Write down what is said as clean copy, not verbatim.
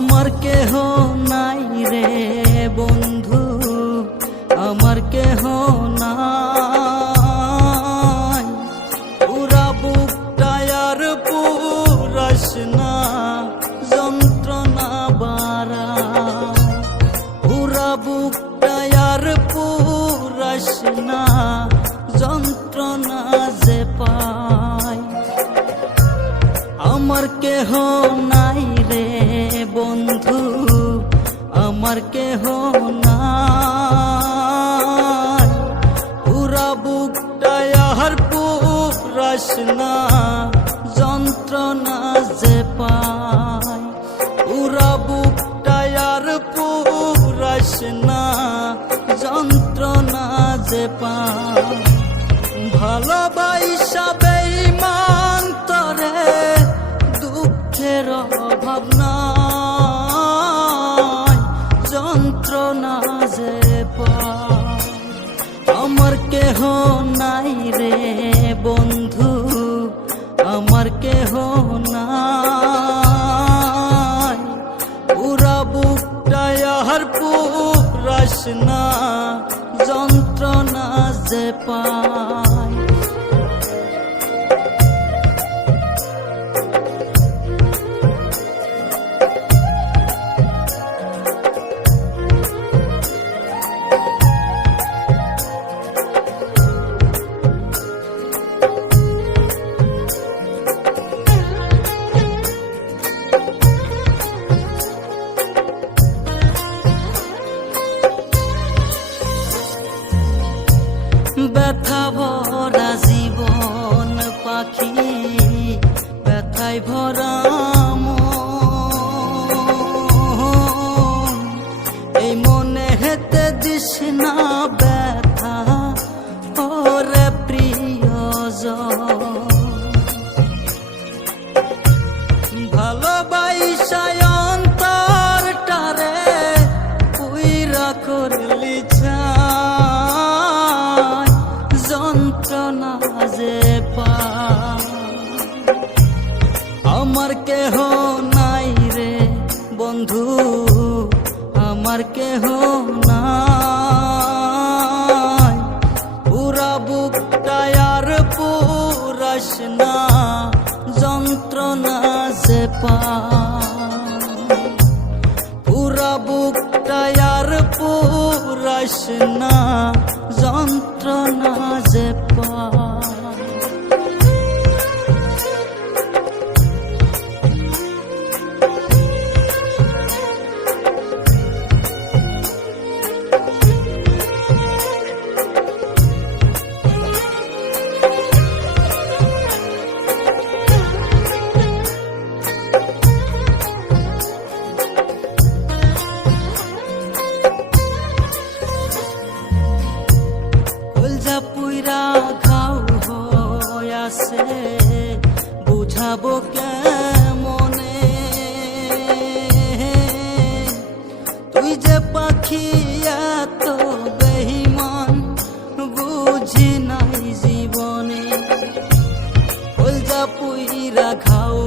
আমার কেহ নাই রে বন্ধু, আমার কেহ নাই। পুরা বুকটায় আর পুরাস না যন্ত্রণা বাড়া, পুরা বুকটায় আর পুরাস না যন্ত্রণা যে পাই। আমার কেহ নাই রে বন্ধু, আমার কেহ নাই। পুরা বুকটায় আর পুরাস না যন্ত্রণা যে পাই। পুরা বুকটায় আর পুরাস না যন্ত্রণা যে পাই। ভালোবাসা বেঈমান তরে দুঃখের অভাব নাই, যন্ত্রণা যে পাই। আমার কেহ নাই রে বন্ধু, আমার কেহ নাই। পুরা বুকটায় আর পুরাস না যন্ত্রণা যে পাই। ব্যথা ভরা জীবন পাখি, ব্যথায় ভরা মন। এই মনে হেতে দিস না ব্যথা ওরে প্রিয়জন। ভালোবাসায় অন্তরটারে পুইরা করলি যন্ত্রণা যে পাই। আমার কেহ নাই রে বন্ধু, আমার কেহ নাই। পুরা বুকটায় আর পুরাস না যন্ত্রণা যে পাই। পুরা বুকটায় আর পুরাস না যন্ত্রণা যে পাই। পুইরা ঘাও হইয়াছে বুঝাবো কেমনে। তুই যে পাখি এত বেঈমান বুঝি নাই জীবনে। পুইরা ঘাও